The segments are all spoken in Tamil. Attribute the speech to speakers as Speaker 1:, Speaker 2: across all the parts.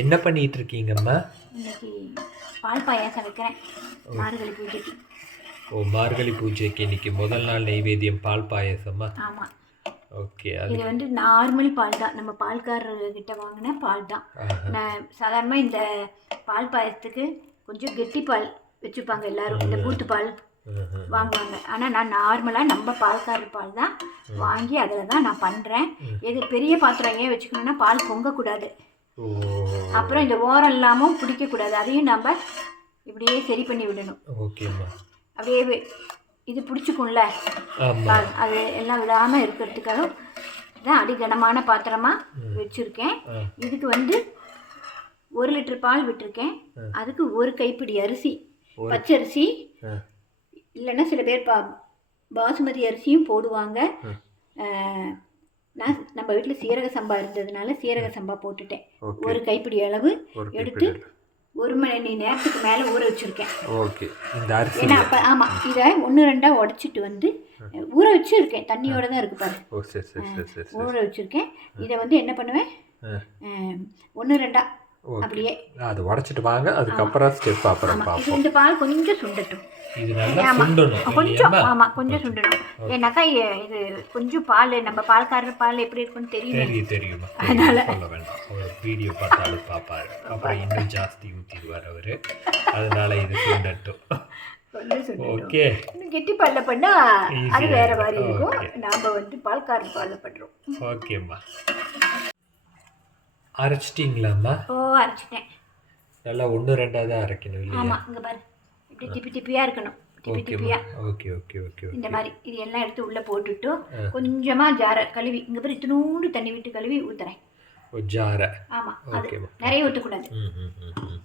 Speaker 1: என்ன பண்ணிட்டு இருக்கீங்கம்மா
Speaker 2: பால் பாயாசம் வைக்கிறேன். மார்கழி பூஜைக்கு.
Speaker 1: ஓ மார்கழி பூஜைக்கு இன்னைக்கு முதல் நாள் நைவேத்தியம் பால் பாயசமா?
Speaker 2: ஆமாம்
Speaker 1: ஓகே
Speaker 2: இது வந்து நார்மல் பால் தான். நம்ம பால்காரர்கிட்ட வாங்கின பால் தான். நான் சாதாரணமாக இந்த பால் பாயசத்துக்கு கொஞ்சம் கெட்டி பால் வச்சுப்பாங்க எல்லாரும். இந்த பூத்து பால். வாங்குவாங்க. ஆனால் நான் நார்மலாக நம்ம பால்காரர் பால் தான் வாங்கி அதில் தான் நான் பண்ணுறேன் இது பெரிய பாத்திரம் ஏன் வச்சுக்கணும்னா பால் பொங்கக்கூடாது. அப்புறம் இந்த ஓரம் இல்லாமல் பிடிக்கக்கூடாது. அதையும் நம்ம இப்படியே சரி பண்ணி விடணும்.
Speaker 1: ஓகேம்மா
Speaker 2: அப்படியே இது பிடிச்சிக்கும்ல? அது எல்லாம் விடாமல் இருக்கிறதுக்காக தான் அடிகனமான பாத்திரமாக வச்சுருக்கேன். இதுக்கு வந்து ஒரு லிட்டர் பால் விட்டிருக்கேன். அதுக்கு ஒரு கைப்பிடி அரிசி பச்சரிசி. இல்லைன்னா சில பேர் பா பாசுமதி அரிசியும் போடுவாங்க. நான் நம்ம வீட்டில் சீரக சம்பா இருந்ததுனால சீரக சம்பா போட்டுட்டேன். ஒரு கைப்பிடி அளவு எடுத்து. ஒரு மணி நேரத்துக்கு மேலே ஊற வச்சுருக்கேன்.
Speaker 1: ஓகே. இந்த அரிசி.
Speaker 2: ஏன்னா அப்போ ஆமாம் இதை ஒன்று ரெண்டாக உடச்சிட்டு வந்து ஊற வச்சுருக்கேன். தண்ணியோட தான் இருக்கு பாரு. ஊற வச்சுருக்கேன். இதை வந்து என்ன பண்ணுவேன். ஒன்று ரெண்டா
Speaker 1: ஓகே
Speaker 2: அப்படியே
Speaker 1: அது உடச்சிட்டு வாங்க அதுக்கப்புறம் ஸ்டெப் அப்புறம் பார்ப்போம்.
Speaker 2: இந்த பால் கொஞ்சம் சுண்டட்டும்.
Speaker 1: நல்லா
Speaker 2: ஆமா. கொஞ்சம்? ஆமாம் கொஞ்சம் சுண்டணும். ஏன்னாக்கா இது கொஞ்சம் பால் நம்ம பால்காரர் பால் எப்படி இருக்குன்னு தெரியுமே.
Speaker 1: தெரியும் தெரியுமா. தெரியும். சொல்ல வேண்டாம். வீடியோ பார்த்தாலும் பார்ப்பாரு. அப்புறம் இன்னும் ஜாஸ்தி ஊற்றிடுவார் அவரு. அதனால இது சுண்டட்டும்.
Speaker 2: கொஞ்சம்
Speaker 1: ஓகே.
Speaker 2: கெட்டி பாலில் பண்ணால் அது வேற. மாதிரி இருக்கும். நாம் வந்து பால்காரர் பாலில் பண்ணுறோம்
Speaker 1: ஓகேம்மா. அரைச்சிட்டிங்களாம்மா?
Speaker 2: ஓ அரைச்சிட்டேன்.
Speaker 1: நல்லா ஒன்று ரெண்டாக தான் அரைக்கணும் இல்லையா?
Speaker 2: ஆமாம் இங்கே பாரு. இப்படி திப்பி திப்பியாக இருக்கணும். திப்பி
Speaker 1: ஓகேம்மா.
Speaker 2: திப்பியாக
Speaker 1: ஓகே ஓகே ஓகே
Speaker 2: இந்த மாதிரி இது எல்லாம் எடுத்து உள்ளே போட்டுட்டு கொஞ்சமாக ஜார கழுவி. இங்கே பாரு இத்தினூண்டு தண்ணி விட்டு கழுவி ஊற்றுறேன்
Speaker 1: ஜார.
Speaker 2: ஆமாம் அது நிறைய ஊற்றக்கூடாது
Speaker 1: ம் ம் ம், ம்.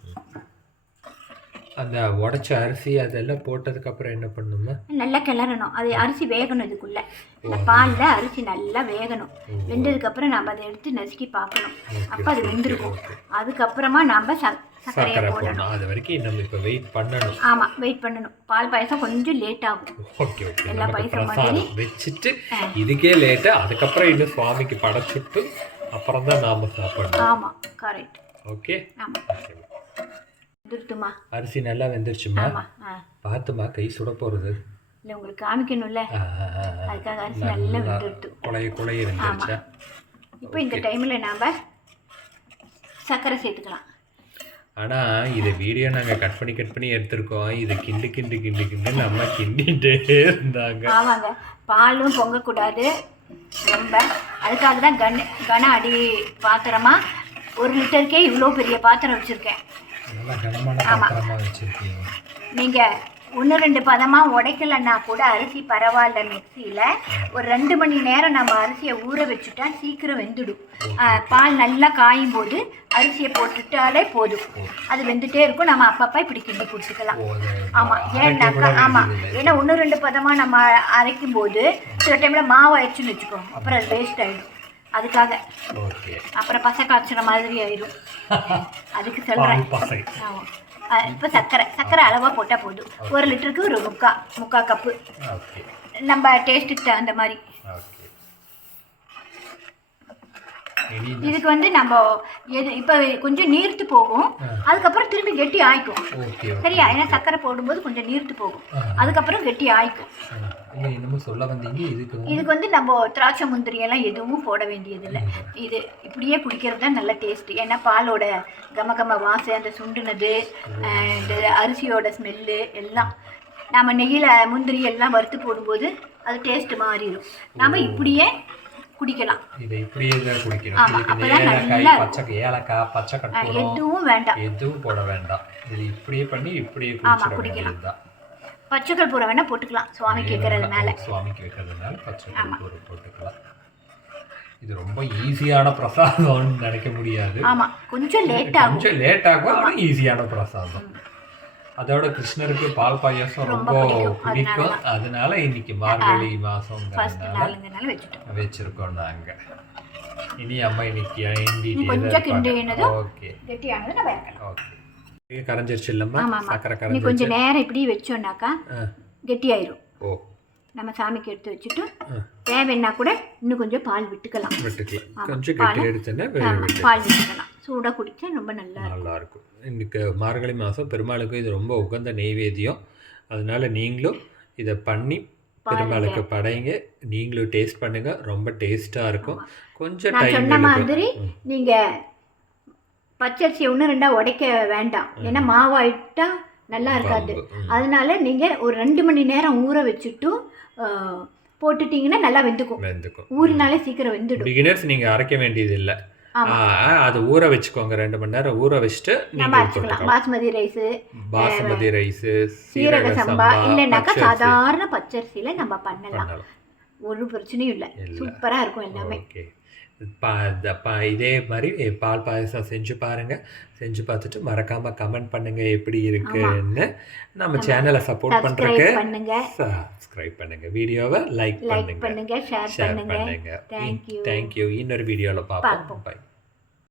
Speaker 1: அந்த உடச்ச அரிசி அதெல்லாம் போட்டதுக்கப்புறம் என்ன பண்ணுமா?
Speaker 2: நல்லா கிளறணும். அது அரிசி வேகணும் இதுக்குள்ளே. இந்த பாலில் அரிசி நல்லா வேகணும். வெந்ததுக்கப்புறம் நம்ம அதை எடுத்து நசுக்கி பார்க்கணும். அப்போ அது வெந்திருக்கும். அதுக்கப்புறமா நம்ம ச சர்க்கரையை
Speaker 1: சக்கரை
Speaker 2: போடணும்.
Speaker 1: அது வரைக்கும் நம்ம இப்போ வெயிட் பண்ணணும்.
Speaker 2: ஆமாம் வெயிட் பண்ணணும். பால் பாயசம் கொஞ்சம் லேட் ஆகும்.
Speaker 1: Okay okay.
Speaker 2: எல்லா பைசா
Speaker 1: பிரசாதம் வச்சுட்டு இதுக்கே லேட்டு அதுக்கப்புறம் இன்னும் சுவாமிக்கு படைச்சுட்டு அப்புறம் தான் நாம சாப்பிடணும்.
Speaker 2: ஆமாம் கரெக்ட்
Speaker 1: ஓகே?
Speaker 2: ஆமாம் திருத்துமா
Speaker 1: அரிசி நல்லா வெந்துருச்சுமா? பார்த்துமா கை சுட போகிறது
Speaker 2: இல்லை உங்களுக்கு காமிக்கணும்ல? அதுக்காக அரிசி நல்லா வெந்துடுத்து
Speaker 1: குழைய குழைய வெந்துருச்சா?
Speaker 2: இப்போ இந்த டைமில் நாம் சர்க்கரை சேர்த்துக்கலாம்.
Speaker 1: ஆனால் இது வீடியோ நாங்கள் கட் பண்ணி கட் பண்ணி எடுத்திருக்கோம். இது கிண்டு கிண்டு கிண்டு கிண்டு நம்ம கிண்டிகிட்டே இருந்தாங்க.
Speaker 2: ஆமாங்க. பாலும் பொங்கக்கூடாது. ரொம்ப. அதுக்காக தான் கன கன அடி பாத்திரமா ஒரு லிட்டருக்கே இவ்வளோ பெரிய பாத்திரம் வச்சுருக்கேன். நீங்கள் ஒன்று ரெண்டு பதமாக உடைக்கலன்னா கூட அரிசி பரவாயில்ல மிக்சியில். ஒரு ரெண்டு மணி நேரம் நம்ம அரிசியை ஊற வச்சுட்டா சீக்கிரம் வெந்துடும். பால் நல்லா காயும் போது அரிசியை போட்டுட்டாலே போதும். அது வெந்துட்டே இருக்கும். நம்ம அப்பப்போ இப்படி கிண்டி கொடுத்துக்கலாம் ஆமாம் ஏன்னாக்கா ஆமாம். ஏன்னா ஒன்று ரெண்டு பதமாக நம்ம அரைக்கும் போது சில டைமில் மாவு ஆயிடுச்சுன்னு வச்சுக்கோ அப்புறம் அது வேஸ்ட் ஆகிடும் அதுக்காக. அப்புறம் பசை காய்ச்சுற மாதிரி ஆயிடும் அதுக்கு சொல்கிறேன் இப்போ சர்க்கரை. சர்க்கரை அளவாக போட்டால் போதும். ஒரு லிட்டருக்கு ஒரு முக்கா முக்கா கப்பு. நம்ம டேஸ்ட்டுக்கு தகுந்த மாதிரி. இதுக்கு வந்து நம்ம எது இப்போ கொஞ்சம் நீர்த்து போகும். அதுக்கப்புறம் திரும்பி கெட்டி ஆயிக்கும். சரியா? ஏன்னா சர்க்கரை போடும்போது கொஞ்சம் நீர்த்து போகும். அதுக்கப்புறம் கெட்டி ஆயிக்கும்.
Speaker 1: இதுக்கு வந்து
Speaker 2: நம்ம திராட்சை முந்திரி எல்லாம் எதுவும் போட வேண்டியதில்லை. இது இப்படியே குடிக்கிறது தான் நல்ல டேஸ்ட் ஏன்னா பாலோட கம கம வாசம் அந்த சுண்டுனது இந்த அரிசியோட ஸ்மெல்லு எல்லாம். நம்ம நெய்யில் முந்திரி எல்லாம் வறுத்து போடும்போது அது டேஸ்ட் மாறிடும். நாம இப்படியே குடிக்கலாம்.
Speaker 1: இதை இப்படியே தான் குடிக்கணும்.
Speaker 2: ஆமா,
Speaker 1: ஏலக்காய் பச்சை ஏலக்காய் பச்சை கற்பூரம்
Speaker 2: எதுவும் வேண்டாம்.
Speaker 1: எதுவும் போட வேண்டாம். இது இப்படியே பண்ணி இப்படியே
Speaker 2: ஆமா,
Speaker 1: குடிச்சிட
Speaker 2: குடிக்கலாம். பச்சை கற்பூரம் வேணால் போட்டுக்கலாம். சுவாமிக்கு வைக்கிறதுனால
Speaker 1: சுவாமிக்கு வைக்கிறதுனால பச்சை கற்பூரம் போட்டுக்கலாம். இது ரொம்ப ஈஸியான பிரசாதம்னு நினைக்க முடியாது.
Speaker 2: ஆமாம் கொஞ்சம் லேட் ஆகும்
Speaker 1: கொஞ்சம் லேட் ஆகும் ஈஸியான பிரசாதம். அதோட கிருஷ்ணருக்கு பால் பாயாசம் ரொம்ப
Speaker 2: பிடிக்கும்.
Speaker 1: அதனால இன்னைக்கு மார்கழி
Speaker 2: வச்சுட்டோம்.
Speaker 1: வச்சிருக்கோம் நாங்க. இனி அம்மா இன்னைக்கு ஓகே. ஓகே. கரைஞ்சிருச்சு இல்லம்மா? சக்கரை கரைஞ்சிருச்சு?
Speaker 2: கொஞ்சம் நேரம் இப்படி வச்சோன்னாக்கா
Speaker 1: ஆ.
Speaker 2: கெட்டியாயிரும்.
Speaker 1: ஓ.
Speaker 2: நம்ம சாமிக்கு எடுத்து வச்சுட்டு. தேவைன்னா கூட இன்னும் கொஞ்சம் பால் விட்டுக்கலாம்.
Speaker 1: விட்டுக்கலாம். கொஞ்சம். கெட்டி எடுத்தேன்னா
Speaker 2: பால் விட்டுக்கலாம். சூடாக குடிச்சா ரொம்ப நல்லா
Speaker 1: நல்லா இருக்கும் இன்னைக்கு மார்கழி மாதம் பெருமாளுக்கு இது ரொம்ப உகந்த நெய்வேத்தியம். அதனால நீங்களும் இதை பண்ணி பெருமாளுக்கு படைங்க. நீங்களும் டேஸ்ட் பண்ணுங்க. ரொம்ப டேஸ்ட்டாக இருக்கும். கொஞ்சம்
Speaker 2: நான் சொன்ன மாதிரி நீங்கள் பச்சரிசி ஒன்று ரெண்டா உடைக்க வேண்டாம். ஏன்னா மாவாயிட்டா நல்லா இருக்காது. அதனால நீங்கள் ஒரு ரெண்டு மணி நேரம் ஊற வச்சுட்டு ஆ, போட்டுட்டீங்கன்னா நல்லா வெந்துக்கும்.
Speaker 1: வெந்துக்கும்.
Speaker 2: ஊறினாலே சீக்கிரம் வெந்துடும்.
Speaker 1: பிகினர்ஸ் நீங்கள் அரைக்க வேண்டியது இல்லை. அது ஊற வச்சுக்கோங்க ரெண்டு மணி நேரம் ஊற வச்சுட்டு
Speaker 2: நம்ம அரைச்சிக்கலாம். பாஸ்மதி ரைஸு
Speaker 1: பாசுமதி ரைஸு
Speaker 2: சீரக சம்பா இல்லைன்னாக்கா சாதாரண பச்சரிசியில் நம்ம பண்ணலாம். ஒரு பிரச்சனையும் இல்லை. சூப்பராக இருக்கும் எல்லாமே.
Speaker 1: பா இந்த பா இதே மாதிரி பால் பாயசம் செஞ்சு பாருங்க. செஞ்சு பார்த்துட்டு மறக்காம கமெண்ட் பண்ணுங்க எப்படி இருக்குன்னு. நம்ம சேனலை சப்போர்ட் பண்றதுக்கு
Speaker 2: சப்ஸ்கிரைப் பண்ணுங்க.
Speaker 1: சப்ஸ்கிரைப் பண்ணுங்க. வீடியோவை லைக்
Speaker 2: லைக்
Speaker 1: பண்ணுங்க.
Speaker 2: பண்ணுங்க ஷேர்
Speaker 1: ஷேர்
Speaker 2: பண்ணுங்க.
Speaker 1: பண்ணுங்க.
Speaker 2: Thank you.
Speaker 1: தேங்க்யூ இன்னொரு வீடியோவில் பார்ப்போம்.
Speaker 2: பார்ப்போம்.
Speaker 1: பை